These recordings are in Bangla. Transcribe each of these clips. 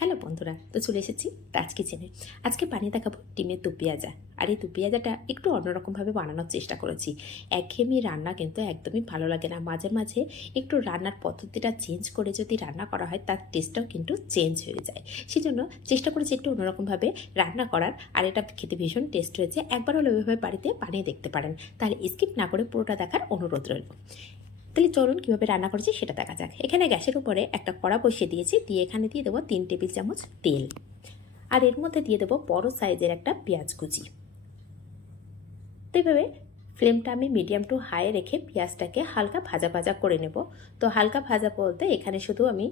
হ্যালো বন্ধুরা, তো চলে এসেছি তাজ কিচেনে আজকে বানিয়ে দেখাবো ডিমের দু পেঁয়াজা। আর এই দু পেঁয়াজাটা একটু অন্যরকমভাবে বানানোর চেষ্টা করেছি। একঘেয়েমি রান্না কিন্তু একদমই ভালো লাগে না। মাঝে মাঝে একটু রান্নার পদ্ধতিটা চেঞ্জ করে যদি রান্না করা হয়, তার টেস্টটাও কিন্তু চেঞ্জ হয়ে যায়। সেই জন্য চেষ্টা করেছি একটু অন্যরকমভাবে রান্না করার। আর এটা খেতে ভীষণ টেস্ট হয়েছে একবার হলে ওইভাবে বাড়িতে বানিয়ে দেখতে পারেন। তাহলে স্কিপ না করে পুরোটা দেখার অনুরোধ রইল। তাহলে চলুন কীভাবে রান্না করেছি সেটা দেখা যাক। এখানে গ্যাসের উপরে একটা কড়া বসিয়ে দিয়েছি, দিয়ে এখানে দিয়ে দেবো তিন টেবিল চামচ তেল। আর এর মধ্যে দিয়ে দেবো বড় সাইজের একটা পেঁয়াজ কুচি। তো এইভাবে ফ্লেমটা আমি মিডিয়াম টু হাই রেখে পেঁয়াজটাকে হালকা ভাজা ভাজা করে নেব। তো হালকা ভাজা বলতে এখানে শুধু আমি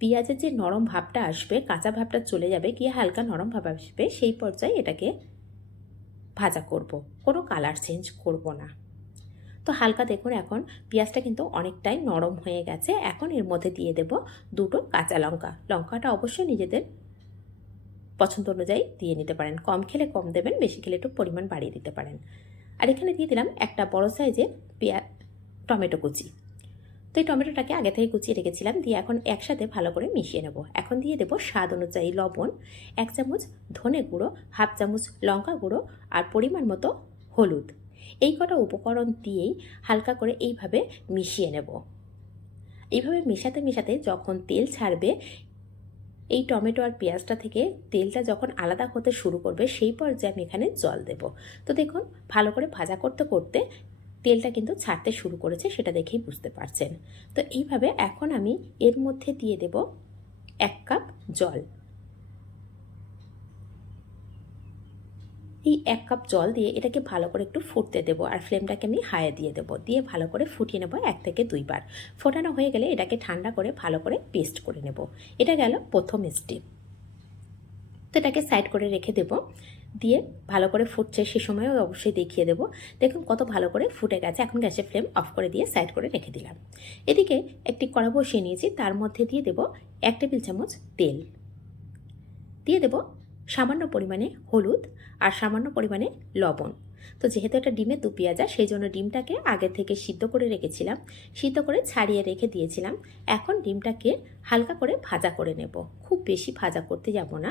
পেঁয়াজের যে নরম ভাবটা আসবে, কাঁচা ভাবটা চলে যাবে, গিয়ে হালকা নরম ভাব আসবে, সেই পর্যায়ে এটাকে ভাজা করব। কোনো কালার চেঞ্জ করব না। তো হালকা দেখুন এখন, পেঁয়াজটা কিন্তু অনেকটাই নরম হয়ে গেছে। এখন এর মধ্যে দিয়ে দেব দুটো কাঁচা লঙ্কা। লঙ্কাটা অবশ্যই নিজেদের পছন্দ অনুযায়ী দিয়ে নিতে পারেন। কম খেলে কম দেবেন, বেশি খেলে একটু পরিমাণ বাড়িয়ে দিতে পারেন। আর এখানে দিয়ে দিলাম একটা বড় সাইজের পেঁয়া, টমেটো কুচি। তো এই টমেটোটাকে আগে থেকে কুচিয়ে রেখেছিলাম, দিয়ে এখন একসাথে ভালো করে মিশিয়ে নেব। এখন দিয়ে দেবো স্বাদ অনুযায়ী লবণ, এক চামচ ধনে গুঁড়ো, হাফ চামচ লঙ্কা গুঁড়ো আর পরিমাণ মতো হলুদ। এই কটা উপকরণ দিয়েই হালকা করে এইভাবে মিশিয়ে নেব। এইভাবে মেশাতে মেশাতে যখন তেল ছাড়বে, এই টমেটো আর পেঁয়াজটা থেকে তেলটা যখন আলাদা হতে শুরু করবে, সেই পর্যায়ে আমি এখানে জল দেব। তো দেখুন, ভালো করে ভাজা করতে করতে তেলটা কিন্তু ছাড়তে শুরু করেছে, সেটা দেখেই বুঝতে পারছেন। তো এইভাবে এখন আমি এর মধ্যে দিয়ে দেব এক কাপ জল। এই এক কাপ জল দিয়ে এটাকে ভালো করে একটু ফুটতে দেবো আর ফ্লেমটাকে আমি হায়ে দিয়ে দেবো। দিয়ে ভালো করে ফুটিয়ে নেব এক থেকে দুইবার ফোটানো হয়ে গেলে এটাকে ঠান্ডা করে ভালো করে পেস্ট করে নেব। এটা গেল প্রথম স্টেপ তো এটাকে সাইড করে রেখে দেবো। দিয়ে ভালো করে ফুটছে সে সময়ও অবশ্যই দেখিয়ে দেবো। দেখুন কত ভালো করে ফুটে গেছে। এখন গ্যাসের ফ্লেম অফ করে দিয়ে সাইড করে রেখে দিলাম। এদিকে একটি কড়া বসিয়ে নিয়েছি। তার মধ্যে দিয়ে দেবো এক টেবিল চামচ তেল। দিয়ে দেবো সামান্য পরিমাণে হলুদ আর সামান্য পরিমাণে লবণ। তো যেহেতু এটা ডিমে দু পেঁয়াজা সেই জন্য ডিমটাকে আগে থেকে সিদ্ধ করে রেখেছিলাম। সিদ্ধ করে ছাড়িয়ে রেখে দিয়েছিলাম। এখন ডিমটাকে হালকা করে ভাজা করে নেব। খুব বেশি ভাজা করতে যাব না।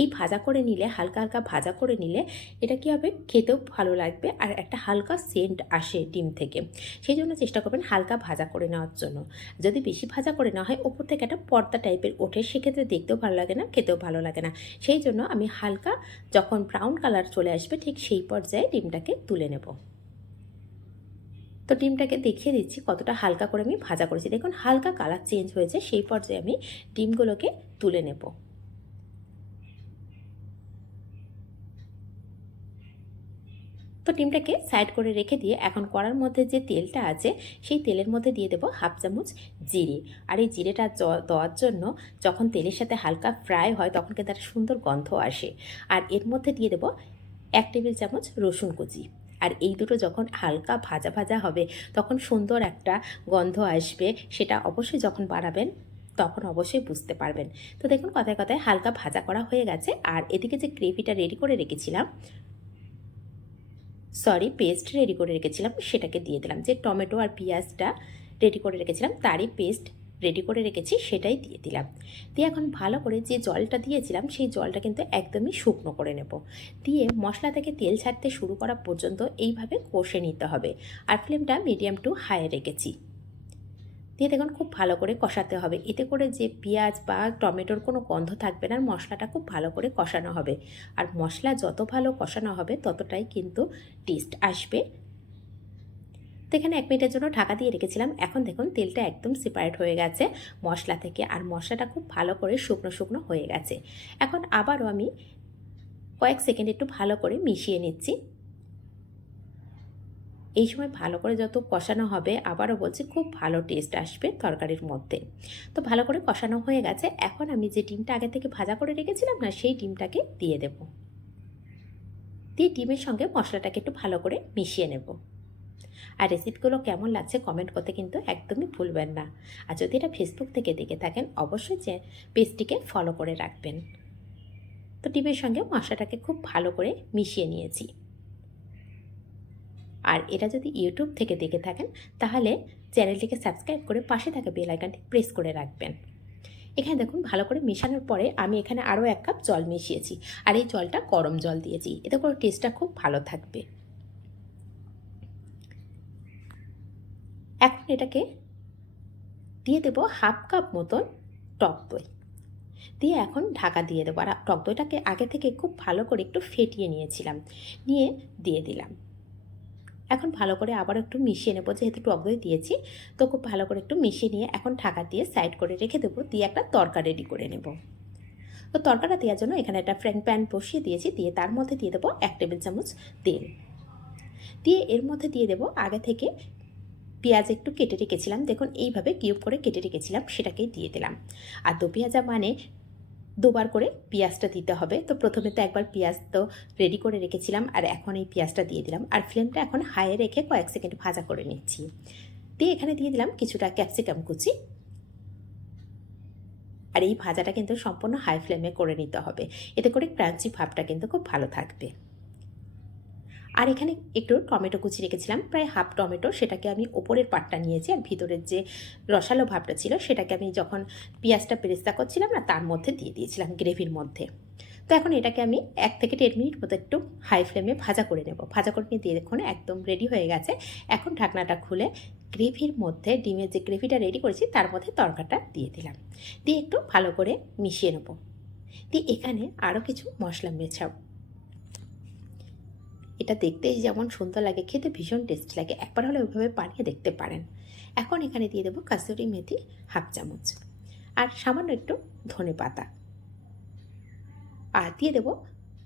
এই ভাজা করে নিলে, হালকা হালকা ভাজা করে নিলে এটা কী হবে? খেতেও ভালো লাগবে আর একটা হালকা সেন্ট আসে ডিম থেকে। সেই জন্য চেষ্টা করবেন হালকা ভাজা করে নেওয়ার জন্য। যদি বেশি ভাজা করে নেওয়া হয়, ওপর থেকে একটা পর্দা টাইপের ওঠে, সেক্ষেত্রে দেখতেও ভালো লাগে না, খেতেও ভালো লাগে না। সেই জন্য আমি হালকা যখন ব্রাউন কালার চলে আসবে, ঠিক সেই পর্যায়ে ডিমটাকে তুলে নেব। তো ডিমটাকে দেখিয়ে দিচ্ছি কতটা হালকা করে আমি ভাজা করেছি। দেখুন হালকা কালার চেঞ্জ হয়েছে, সেই পর্যায়ে আমি ডিমগুলোকে তুলে নেব। তো ডিমটাকে সাইড করে রেখে দিয়ে এখন কড়ার মধ্যে যে তেলটা আছে, সেই তেলের মধ্যে দিয়ে দেবো হাফ চামচ জিরে। আর এই জিরেটা দেওয়ার জন্য যখন তেলের সাথে হালকা ফ্রাই হয়, তখন কিন্তু একটা সুন্দর গন্ধ আসে। আর এর মধ্যে দিয়ে দেবো এক টেবিল চামচ রসুন কুচি। আর এই দুটো যখন হালকা ভাজা ভাজা হবে, তখন সুন্দর একটা গন্ধ আসবে। সেটা অবশ্যই যখন বাড়াবেন তখন অবশ্যই বুঝতে পারবেন। তো দেখুন, কথায় কথায় হালকা ভাজা করা হয়ে গেছে। আর এদিকে যে গ্রেভিটা রেডি করে রেখেছিলাম সরি পেস্ট রেডি করে রেখেছিলাম, সেটাকে দিয়ে দিলাম। যে টমেটো আর পেঁয়াজটা রেডি করে রেখেছিলাম, তারই পেস্ট রেডি করে রেখেছি, সেটাই দিয়ে দিলাম। দিয়ে এখন ভালো করে যে জলটা দিয়েছিলাম, সেই জলটা কিন্তু একদমই শুকনো করে নেব। দিয়ে মশলা থেকে তেল ছাড়তে শুরু করা পর্যন্ত এইভাবে কষে নিতে হবে। আর ফ্লেমটা মিডিয়াম টু হাই রেখেছি। দিয়ে দেখুন খুব ভালো করে কষাতে হবে। এতে করে যে পেঁয়াজ বা টমেটোর কোনো গন্ধ থাকবে না, আর মশলাটা খুব ভালো করে কষানো হবে। আর মশলা যত ভালো কষানো হবে, ততটাই কিন্তু টেস্ট আসবে। তো এখানে এক মিনিটের জন্য ঢাকা দিয়ে রেখেছিলাম। এখন দেখুন তেলটা একদম সেপারেট হয়ে গেছে মশলা থেকে, আর মশলাটা খুব ভালো করে শুকনো শুকনো হয়ে গেছে। এখন আবারও আমি কয়েক সেকেন্ড একটু ভালো করে মিশিয়ে নিচ্ছি। এই সময় ভালো করে যত কষানো হবে, আবারও বলছি খুব ভালো টেস্ট আসবে তরকারির মধ্যে। তো ভালো করে কষানো হয়ে গেছে। এখন আমি যে ডিমটা আগে থেকে ভাজা করে রেখেছিলাম না, সেই ডিমটাকে দিয়ে দেব। দিয়ে ডিমের সঙ্গে মশলাটাকে একটু ভালো করে মিশিয়ে নেব। আর রেসিপিগুলো কেমন লাগছে কমেন্ট করতে কিন্তু একদমই ভুলবেন না। আর যদি এটা ফেসবুক থেকে দেখে থাকেন, অবশ্যই যে পেজটিকে ফলো করে রাখবেন। তো ডিমের সঙ্গে মশলাটাকে খুব ভালো করে মিশিয়ে নিয়েছি। আর এটা যদি ইউটিউব থেকে দেখে থাকেন, তাহলে চ্যানেলটিকে সাবস্ক্রাইব করে পাশে থাকা বেল আইকনটি প্রেস করে রাখবেন। এখানে দেখুন, ভালো করে মেশানোর পরে আমি এখানে আরও এক কাপ জল মিশিয়েছি আর এই জলটা গরম জল দিয়েছি। এতে করে টেস্টটা খুব ভালো থাকবে। এখন এটাকে দিয়ে দেবো হাফ কাপ মতন টক দই। দিয়ে এখন ঢাকা দিয়ে দেবো। আর টক দইটাকে আগে থেকে খুব ভালো করে একটু ফেটিয়ে নিয়েছিলাম। নিয়ে দিয়ে দিলাম। এখন ভালো করে আবার একটু মিশিয়ে নেব, যেহেতু টক দই দিয়েছি। তো খুব ভালো করে একটু মিশিয়ে নিয়ে এখন ঢাকা দিয়ে সাইড করে রেখে দেবো, দিয়ে একটা তরকা রেডি করে নেব। তো তরকাটা দেওয়ার জন্য এখানে একটা ফ্রাইং প্যান বসিয়ে দিয়েছি, দিয়ে তার মধ্যে দিয়ে দেবো এক টেবিল চামচ তেল। দিয়ে এর মধ্যে দিয়ে দেবো আগে থেকে পেঁয়াজ একটু কেটে রেখেছিলাম, দেখুন এইভাবে কিউব করে কেটে রেখেছিলাম সেটাকেই দিয়ে দিলাম। আর দো পেঁয়াজা মানে দুবার করে পেঁয়াজটা দিতে হবে। তো প্রথমে তো একবার পেঁয়াজ তো রেডি করে রেখেছিলাম আর এখন এই পেঁয়াজটা দিয়ে দিলাম। আর ফ্লেমটা এখন হাইয়ে রেখে কয়েক সেকেন্ড ভাজা করে নিচ্ছি। দিয়ে এখানে দিয়ে দিলাম কিছুটা ক্যাপসিকাম কুচি। আর এই ভাজাটা কিন্তু সম্পূর্ণ হাই ফ্লেমে করে নিতে হবে। এতে করে ক্রাঞ্চি ভাবটা কিন্তু খুব ভালো থাকবে। আর এখানে একটু টমেটো কুচি রেখেছিলাম, প্রায় হাফ টমেটো, সেটাকে আমি ওপরের পাটটা নিয়েছি আর ভিতরের যে রসালো ভাবটা ছিল, সেটাকে আমি যখন পেঁয়াজটা পেরেস্তা করছিলাম না, তার মধ্যে দিয়ে দিয়েছিলাম গ্রেভির মধ্যে। তো এখন এটাকে আমি এক থেকে দেড় মিনিট মতো একটু হাই ফ্লেমে ভাজা করে নেব। ভাজা করে নিয়ে দিয়ে দেখুন, একদম রেডি হয়ে গেছে। এখন ঢাকনাটা খুলে গ্রেভির মধ্যে ডিমের যে গ্রেভিটা রেডি করেছি, তার মধ্যে তরকাটা দিয়ে দিলাম। দিয়ে একটু ভালো করে মিশিয়ে নেব। দিয়ে এখানে আরও কিছু মশলা মেছাও এটা দেখতে যেমন সুন্দর লাগে, খেতে ভীষণ টেস্ট লাগে। একবার হলে ওইভাবে বানিয়ে দেখতে পারেন। এখন এখানে দিয়ে দেবো কাসুরি মেথি হাফ চামচ। আর সামান্য একটু ধনে পাতা। আর দিয়ে দেবো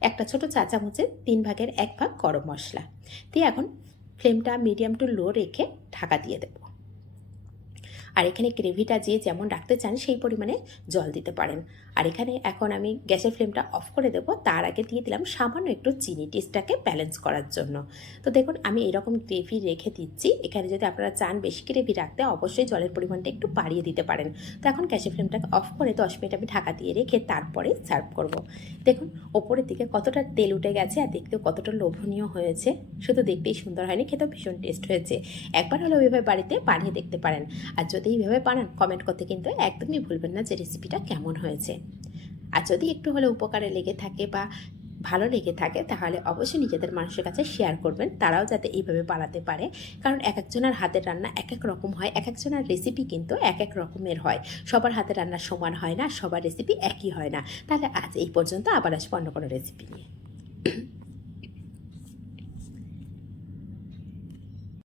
একটা ছোট চা চামচের তিন ভাগের এক ভাগ গরম মশলা। দিয়ে এখন ফ্লেমটা মিডিয়াম টু লো রেখে ঢাকা দিয়ে দেবো। আর এখানে গ্রেভিটা যে যেমন রাখতে চান, সেই পরিমাণে জল দিতে পারেন। আর এখানে এখন আমি গ্যাসের ফ্লেমটা অফ করে দেবো। তার আগে দিয়ে দিলাম সামান্য একটু চিনি টেস্টটাকে ব্যালেন্স করার জন্য। তো দেখুন, আমি এরকম গ্রেভি রেখে দিচ্ছি। এখানে যদি আপনারা চান বেশি গ্রেভি রাখতে, অবশ্যই জলের পরিমাণটা একটু বাড়িয়ে দিতে পারেন। তো এখন গ্যাসের ফ্লেমটাকে অফ করে দশ মিনিট আমি ঢাকা দিয়ে রেখে তারপরে সার্ভ করব। দেখুন, ওপরের দিকে কতটা তেল উঠে গেছে আর দেখতেও কতটা লোভনীয় হয়েছে। শুধু দেখতেই সুন্দর হয়নি, খেতেও ভীষণ টেস্ট হয়েছে। একবার হলেও এভাবে বাড়িতে বানিয়ে দেখতে পারেন। আর যদি এইভাবে বানান কমেন্ট করতে কিন্তু একদমই ভুলবেন না যে রেসিপিটা কেমন হয়েছে। আর যদি একটু হলে উপকারে লেগে থাকে বা ভালো লেগে থাকে, তাহলে অবশ্যই নিজেদের মানুষের কাছে শেয়ার করবেন। তারাও যাতে এইভাবে বানাতে পারে। কারণ এক একজনের হাতের রান্না এক এক রকম হয় এক একজনের রেসিপি কিন্তু এক এক রকমের হয়। সবার হাতের রান্না সমান হয় না, সবার রেসিপি একই হয় না। তাহলে আজ এই পর্যন্ত, আবার আসব অন্য কোনো রেসিপি নিয়ে।